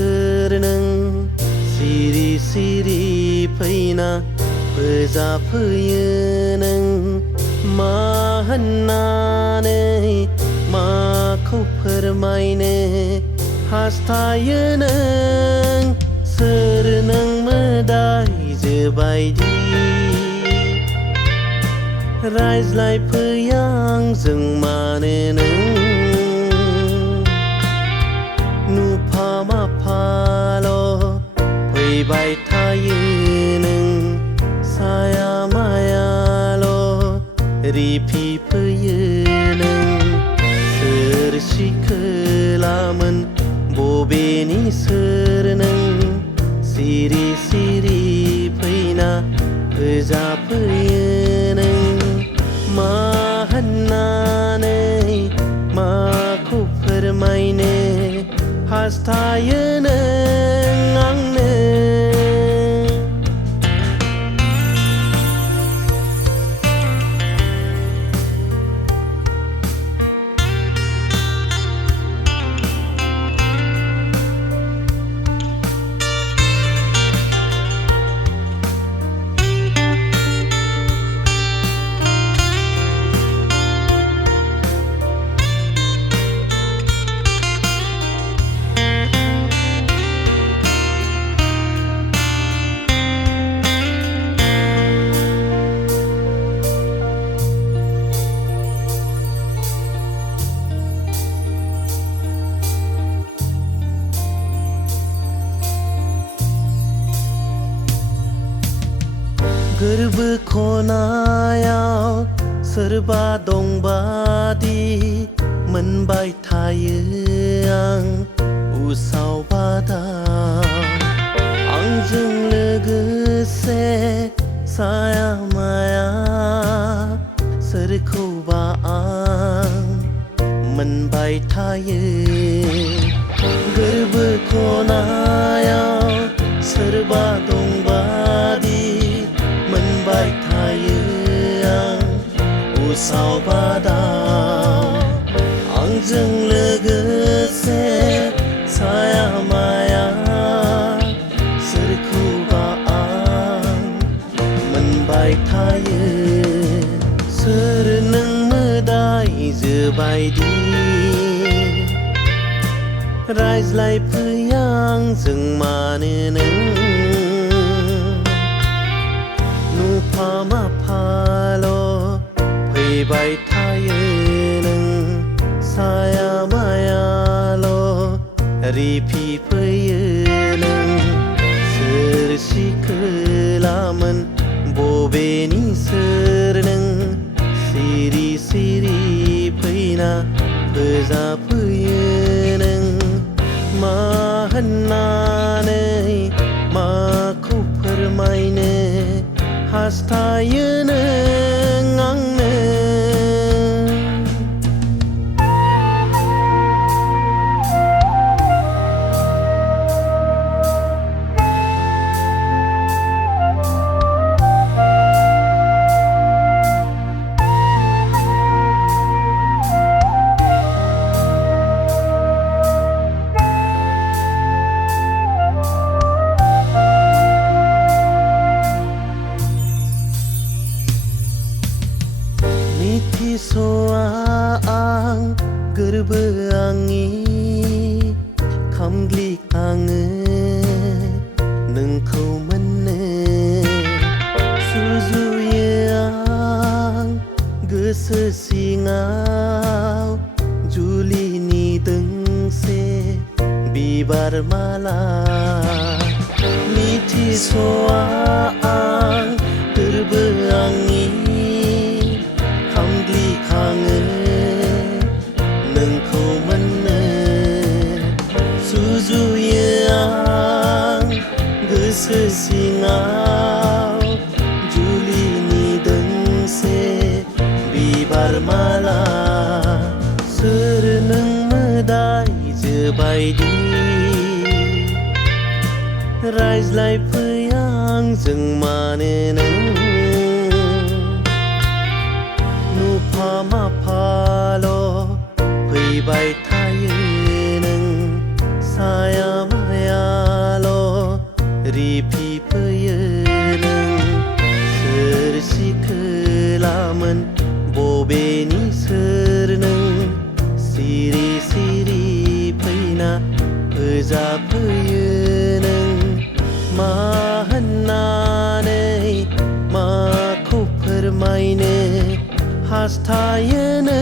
सोर नों सिरि सिरि फैना फोजाफैयो नों मा होननानै माखौ फोरमायनो हास्थायो नों सोर नों मोदायजो बायदि रायज्लायफैया आंजों मानो नों नुफा माफाल' फैबाय थायो नों साया मायाल' रिफिफैयो नों सोर सिखोलामोन बबेनि सोर नों सिरि सिरि फैना फोजाफैयो नों मा होननानै माखौ फोरमायनो हास्थायो नों आंनो गोरबो खनायाव सोरबा दंबादि मोनबाय थायो आं उसाव बादाव आंजों लोगोसे साया माया सोरखौबा आं मोनबाय थायो गोरबो खनायाव सोरबा दंबादि मोनबाय थायो आं उसाव बादाव आंजों लोगोसे साया माया सोरखौबा आं मोनबाय थायो सोर नों मोदायजो बायदि रायज्लायफैया आंजों मानो नों नुफा माफाल' फैबाय थायो नों साया मायाल' रिफिफैयो नों सोर सिखोलामोन बबेनि सोर नों सिरि सिरि फैना फोजाफैयो नों मा होननानै माखौ फोरमायनो हास्थायो नों आंनो मिथिस'आ आं गोरबो आंनि खामग्लिखाङो नोंखौ मोननो सुजुयो आं गोसो सिङाव जुलिनि दोंसे बिबार माला मिथिस'आ आं गोरबो आंनि खामग्लिखाङो नोंखौ मोननो सुजुयो आं गोसो सिङाव जुलिनि दोंसे बिबार माला सोर नों मोदायजो बायदि रायज्लायफैया आंजों मानो नों नुफा माफाल' फैबाय थायो नों साया माया हास्थायोनो